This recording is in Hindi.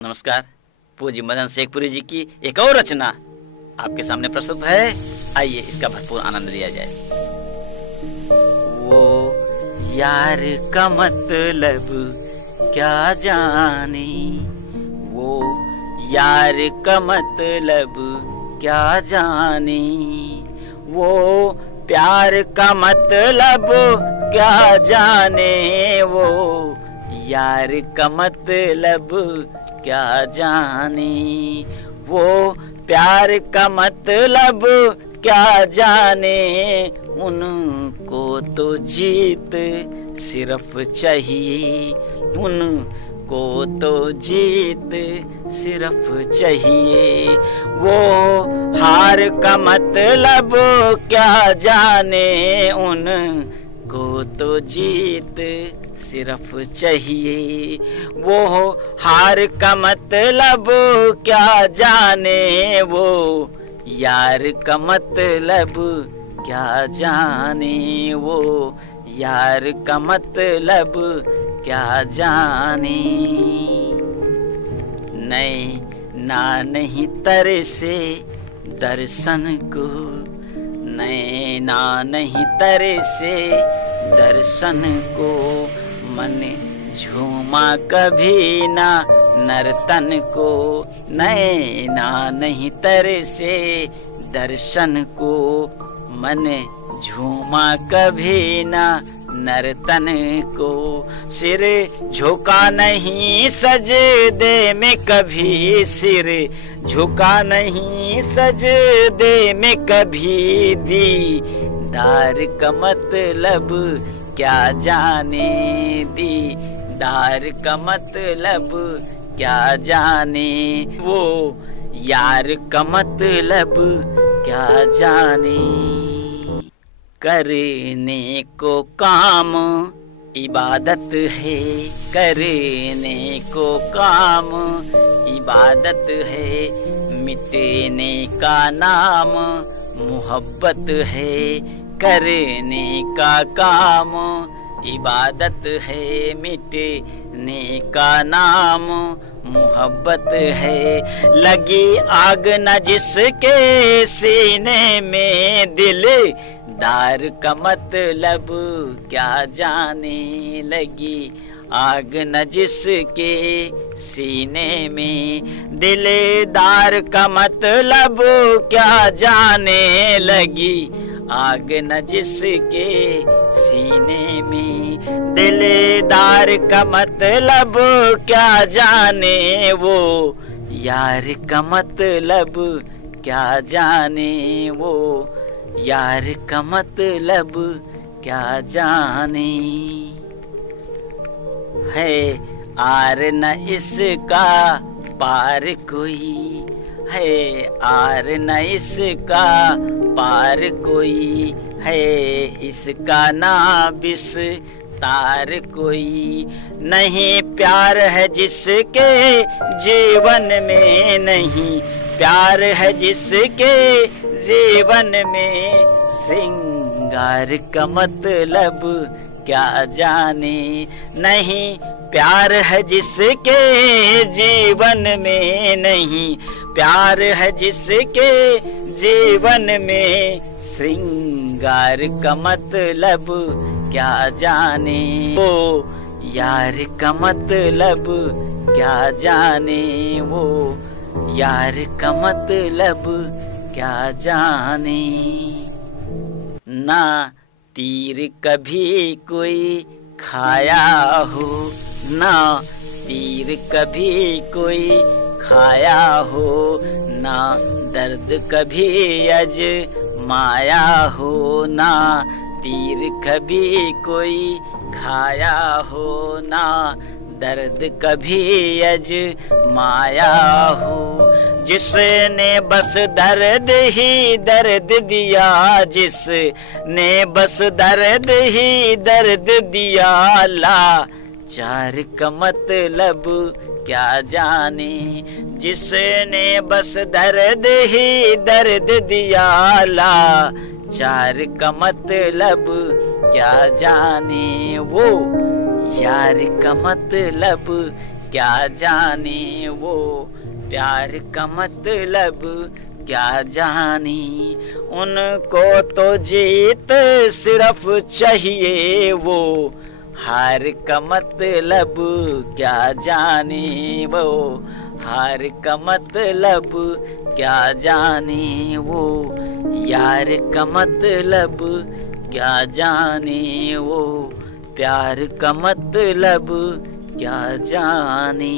नमस्कार। पूज्य मदन शेखपुरी जी की एक और रचना आपके सामने प्रस्तुत है। आइए इसका भरपूर आनंद लिया जाए। वो यार का मतलब क्या जाने, वो यार का मतलब क्या जाने, वो प्यार का मतलब क्या जाने, वो यार का मतलब क्या जाने, वो प्यार का मतलब क्या जाने। उनको तो जीत सिर्फ चाहिए, उनको तो जीत सिर्फ चाहिए, वो हार का मतलब क्या जाने। उनको तो जीत सिर्फ चाहिए, वो हार का मतलब क्या जाने, वो यार का मतलब क्या जाने, वो यार का मतलब क्या जाने। नैना नहीं तरसे दर्शन को, नैना नहीं तरसे दर्शन को, मन झूमा कभी ना नर्तन को। नैना नहीं तरसे दर्शन को, मन झूमा कभी ना नर्तन को। सिर झुका नहीं सजदे में कभी, सिर झुका नहीं सजदे में कभी, दीदार का मतलब क्या जाने, दीदार का मतलब क्या जाने, वो यार का मतलब क्या जाने। करने को काम इबादत है, करने को काम इबादत है, मिटने का नाम मोहब्बत है। करने का काम इबादत है, मिटने का नाम मोहब्बत है। लगी आग न जिसके सीने में, दिलदार का मतलब क्या जाने। लगी आग न जिसके सीने में, दिलदार का मतलब क्या जाने। लगी आग न जिसके सीने में, दिलदार का मतलब क्या जाने, वो यार का मतलब क्या जाने, वो यार का मतलब क्या जाने। है आर न इसका पार कोई, है आर न इसका पार कोई, है इसका ना विस्तार कोई। नहीं प्यार है जिसके जीवन में, नहीं प्यार है जिसके जीवन में, श्रृंगार का मतलब क्या जाने। नहीं प्यार है जिसके जीवन में, नहीं प्यार है जिसके जीवन में, श्रृंगार का मतलब क्या जाने, वो यार का मतलब क्या जाने, वो यार का मतलब क्या जाने। ना तीर कभी कोई खाया हो, ना तीर कभी कोई खाया हो, ना दर्द कभी अजमाया हो। ना तीर कभी कोई खाया हो, ना दर्द कभी अजमाया हो। जिसने बस दर्द ही दर्द दिया, जिसने बस दर्द ही दर्द दिया, लाचार का मतलब क्या जाने। जिसने बस दर्द ही दर्द दिया, लाचार का मतलब क्या जाने, वो यार का मतलब क्या जाने वो प्यार का मतलब क्या जाने। उनको तो जीत सिर्फ चाहिए, वो हार का मतलब क्या जाने, वो हार का मतलब क्या जाने, वो यार का मतलब क्या जाने, वो प्यार का मतलब क्या जाने।